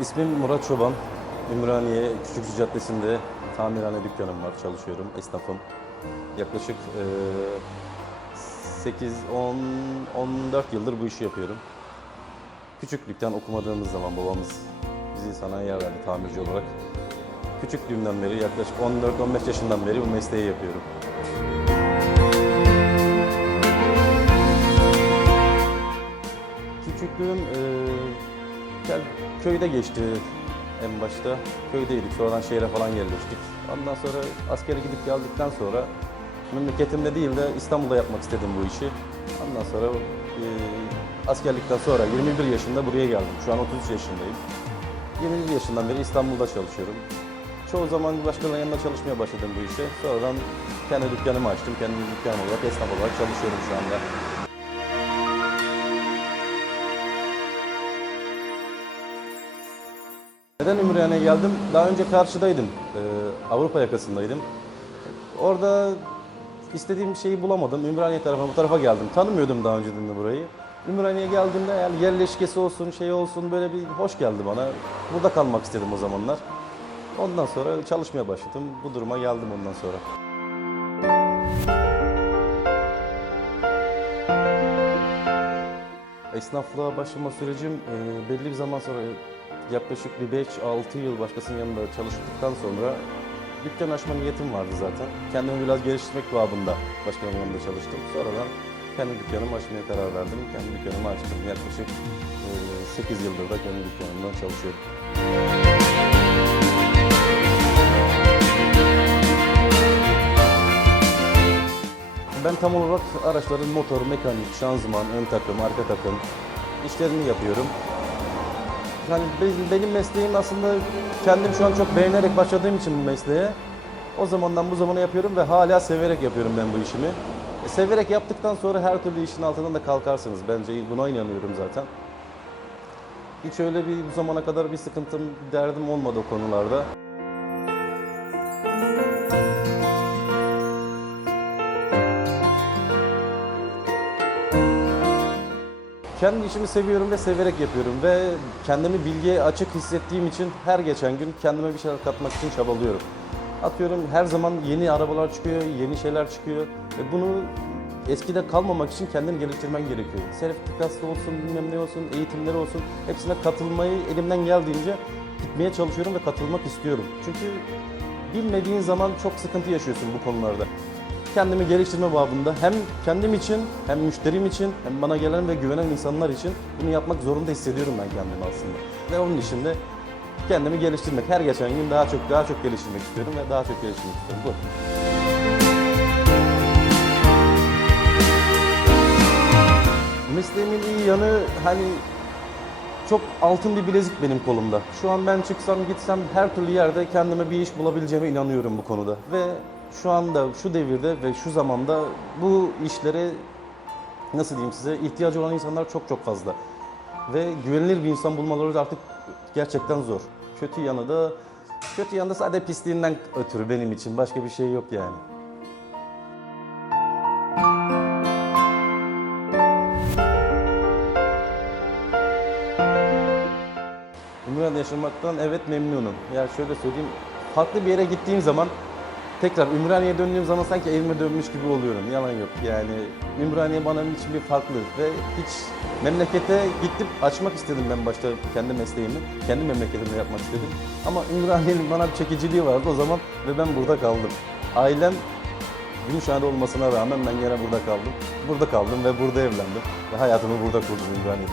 İsmim Murat Çoban. Ümraniye Küçükçü Caddesi'nde tamirhane dükkanım var, çalışıyorum, esnafım. Yaklaşık eee, 8, 10, 14 yıldır bu işi yapıyorum. Küçüklükten okumadığımız zaman babamız bizi sanayiye verdi tamirci olarak. Küçüklüğümden beri yaklaşık 14-15 yaşından beri bu mesleği yapıyorum. Köyde geçti en başta. Köydeydik, sonradan şehre falan yerleştik. Ondan sonra askere gidip geldikten sonra memleketimde değil de İstanbul'da yapmak istedim bu işi. Ondan sonra eee, askerlikten sonra 21 yaşında buraya geldim. Şu an 33 yaşındayım. 21 yaşından beri İstanbul'da çalışıyorum. Çoğu zaman başkalarının yanında çalışmaya başladım bu işe. Sonradan kendi dükkanımı açtım. Kendi dükkanım olarak esnaf olarak çalışıyorum şu anda. Neden Ümraniye'ye geldim? Daha önce karşıdaydım. Ee, Avrupa yakasındaydım. Orada istediğim şeyi bulamadım. Ümraniye tarafına, bu tarafa geldim. Tanımıyordum daha önceden de burayı. Ümraniye'ye geldiğimde yani yerleşkesi olsun, şey olsun böyle bir hoş geldi bana. Burada kalmak istedim o zamanlar. Ondan sonra çalışmaya başladım. Bu duruma geldim ondan sonra. Esnaflığa başlama sürecim e, belli bir zaman sonra yaklaşık bir 5-6 yıl başkasının yanında çalıştıktan sonra dükkan açma niyetim vardı zaten. Kendimi biraz geliştirmek babında başkanın yanında çalıştım. Sonradan kendi dükkanımı açmaya karar verdim. Kendi dükkanımı açtım. Yaklaşık e, 8 yıldır da kendi dükkanımdan çalışıyorum. Ben tam olarak araçların motor, mekanik, şanzıman, ön takım, arka takım işlerini yapıyorum. Benim, benim mesleğim aslında kendim şu an çok beğenerek başladığım için bu mesleğe o zamandan bu zamana yapıyorum ve hala severek yapıyorum ben bu işimi. E, severek yaptıktan sonra her türlü işin altından da kalkarsınız. Bence buna inanıyorum zaten. Hiç öyle bir bu zamana kadar bir sıkıntım, bir derdim olmadı o konularda. Kendi işimi seviyorum ve severek yapıyorum ve kendimi bilgiye açık hissettiğim için her geçen gün kendime bir şeyler katmak için çabalıyorum. Atıyorum her zaman yeni arabalar çıkıyor, yeni şeyler çıkıyor ve bunu eskide kalmamak için kendini geliştirmen gerekiyor. Sertifikası olsun, bilmem ne olsun, eğitimleri olsun hepsine katılmayı elimden geldiğince gitmeye çalışıyorum ve katılmak istiyorum. Çünkü bilmediğin zaman çok sıkıntı yaşıyorsun bu konularda kendimi geliştirme babında hem kendim için hem müşterim için hem bana gelen ve güvenen insanlar için bunu yapmak zorunda hissediyorum ben kendimi aslında. Ve onun için de kendimi geliştirmek, her geçen gün daha çok daha çok geliştirmek istiyorum ve daha çok geliştirmek istiyorum. Bu. Mesleğimin iyi yanı hani çok altın bir bilezik benim kolumda. Şu an ben çıksam gitsem her türlü yerde kendime bir iş bulabileceğime inanıyorum bu konuda. Ve şu anda şu devirde ve şu zamanda bu işlere nasıl diyeyim size ihtiyacı olan insanlar çok çok fazla. Ve güvenilir bir insan bulmaları da artık gerçekten zor. Kötü yanı da kötü yanı da sadece pisliğinden ötürü benim için başka bir şey yok yani. Ümraniye'de yaşamaktan evet memnunum. Yani şöyle söyleyeyim, farklı bir yere gittiğim zaman tekrar Ümraniye'ye döndüğüm zaman sanki evime dönmüş gibi oluyorum. Yalan yok. Yani Ümraniye bana için bir farklı ve hiç memlekete gidip açmak istedim ben başta kendi mesleğimi. Kendi memleketimde yapmak istedim. Ama Ümraniye'nin bana bir çekiciliği vardı o zaman ve ben burada kaldım. Ailem Gümüşhane'de olmasına rağmen ben yine burada kaldım. Burada kaldım ve burada evlendim. Ve hayatımı burada kurdum Ümraniye'de.